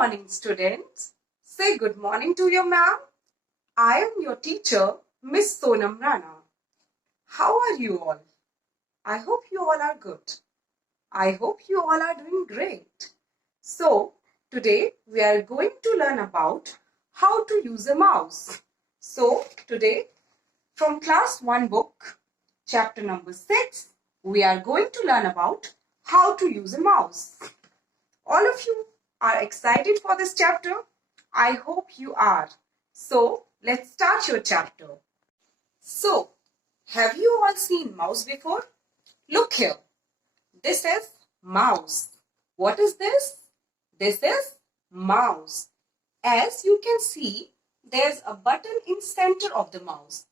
morning, students. Say good morning to your ma'am. I am your teacher, Miss Sonam Rana. How are you all? I hope you all are good. I hope you all are doing great. So, today we are going to learn about how to use a mouse. So, today from class 1 book, chapter number 6, we are going to learn about how to use a mouse. All of you are excited for this chapter? I hope you are. So, let's start your chapter. So, have you all seen mouse before? Look here. This is mouse. What is this? This is mouse. As you can see, there's a button in center of the mouse,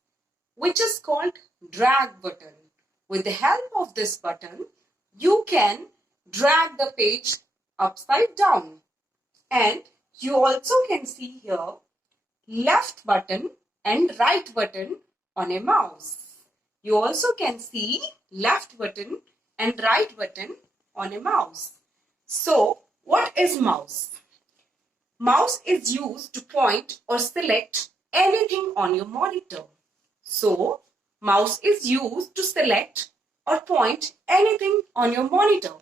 which is called drag button. With the help of this button, you can drag the page upside down. And you also can see here left button and right button on a mouse. You also can see left button and right button on a mouse. So, what is mouse? Mouse is used to point or select anything on your monitor. So, mouse is used to select or point anything on your monitor.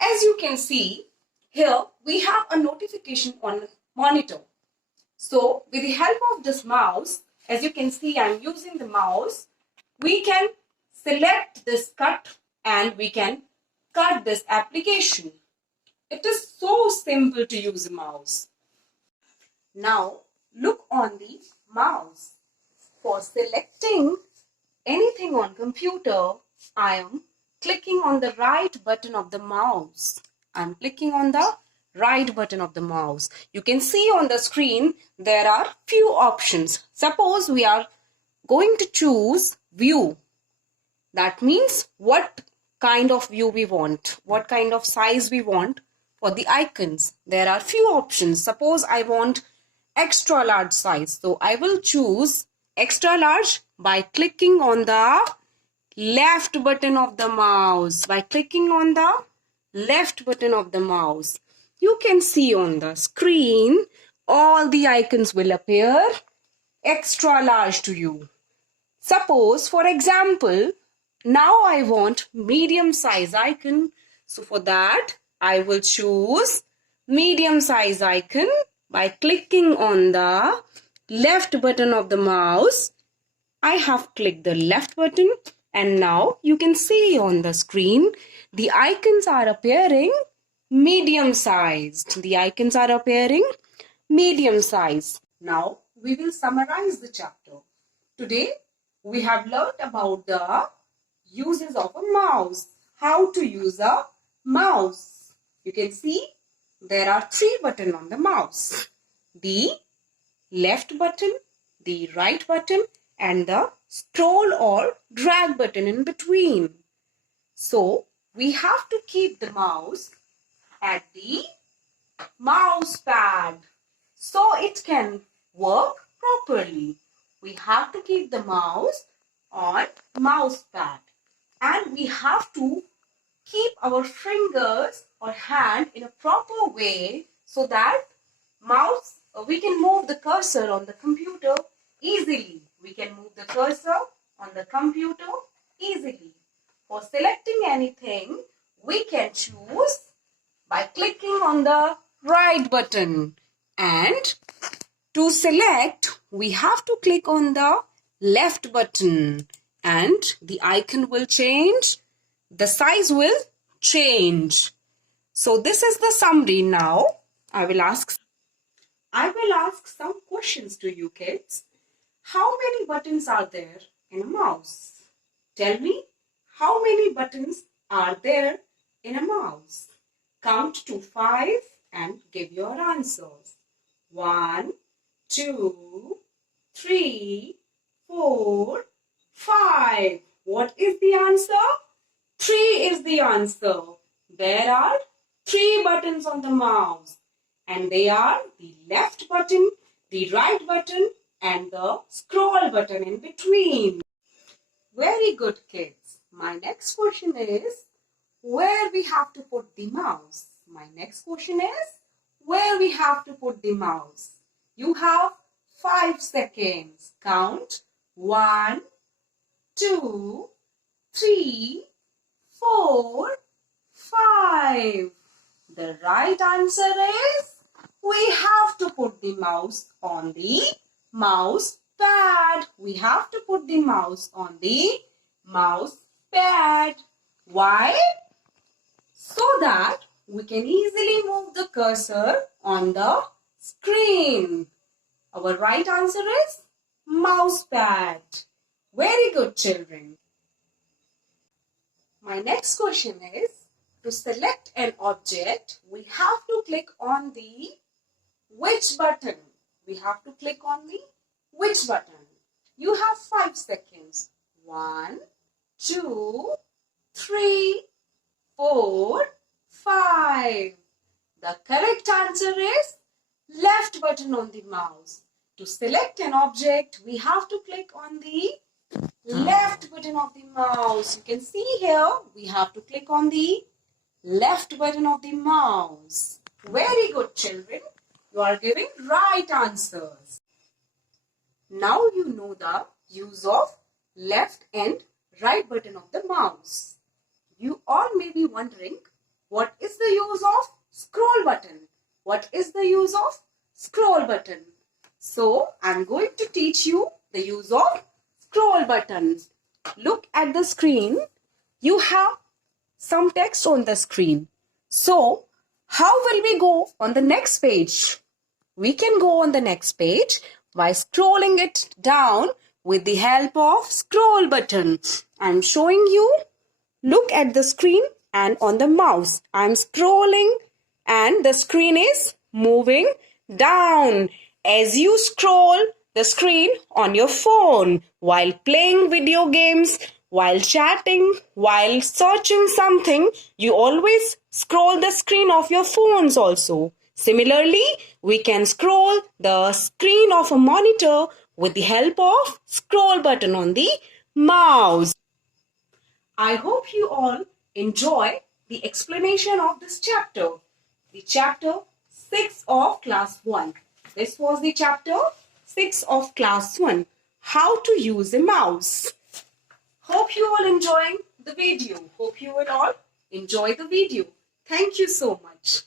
As you can see, here we have a notification on monitor. So, with the help of this mouse, as you can see, I am using the mouse, we can select this cut and we can cut this application. It is so simple to use a mouse. Now, look on the mouse. For selecting anything on computer, I am clicking on the right button of the mouse. I'm clicking on the right button of the mouse. You can see on the screen there are few options. Suppose we are going to choose view. That means what kind of view we want, what kind of size we want for the icons. There are few options. Suppose I want extra large size. So I will choose extra large by clicking on the left button of the mouse. By clicking on the left button of the mouse, you can see on the screen all the icons will appear extra large to you. Suppose, for example, now I want medium size icon. So for that, I will choose medium size icon by clicking on the left button of the mouse. I have clicked the left button and now you can see on the screen the icons are appearing medium sized. The icons are appearing medium size. Now we will summarize the chapter. Today we have learned about the uses of a mouse. How to use a mouse. You can see there are 3 buttons on the mouse. The left button, the right button and the scroll or drag button in between. So, we have to keep the mouse at the mouse pad so it can work properly. We have to keep the mouse on mouse pad and we have to keep our fingers or hand in a proper way so that we can move the cursor on the computer easily. We can move the cursor on the computer easily. For selecting anything, we can choose by clicking on the right button. And to select, we have to click on the left button. And the icon will change. The size will change. So this is the summary now. I will ask some questions to you kids. How many buttons are there in a mouse? Tell me, how many buttons are there in a mouse? Count to 5 and give your answers. 1, 2, 3, 4, 5. What is the answer? 3 is the answer. There are 3 buttons on the mouse. And they are the left button, the right button and the scroll button in between. Very good kids. My next question is, where we have to put the mouse? My next question is, where we have to put the mouse. You have 5 seconds. Count 1, 2, 3, 4, 5. The right answer is we have to put the mouse on the mouse pad. We have to put the mouse on the mouse pad. Why? So that we can easily move the cursor on the screen. Our right answer is mouse pad. Very good, children. My next question is, to select an object, we have to click on the which button? We have to click on the which button? You have 5 seconds. 1, 2, 3, 4, 5. The correct answer is left button on the mouse. To select an object, we have to click on the left button of the mouse. You can see here, we have to click on the left button of the mouse. Very good, children. You are giving right answers. Now you know the use of left and right button of the mouse. You all may be wondering, what is the use of scroll button? What is the use of scroll button? So, I am going to teach you the use of scroll button. Look at the screen. You have some text on the screen. So, how will we go on the next page? We can go on the next page by scrolling it down with the help of scroll button. I am showing you. Look at the screen and on the mouse. I am scrolling and the screen is moving down. As you scroll the screen on your phone while playing video games, while chatting, while searching something, you always scroll the screen of your phones also. Similarly, we can scroll the screen of a monitor with the help of scroll button on the mouse. I hope you all enjoy the explanation of this chapter. The chapter 6 of class 1. This was the chapter 6 of class 1. How to use a mouse. Hope you all enjoying the video. Hope you will all enjoy the video. Thank you so much.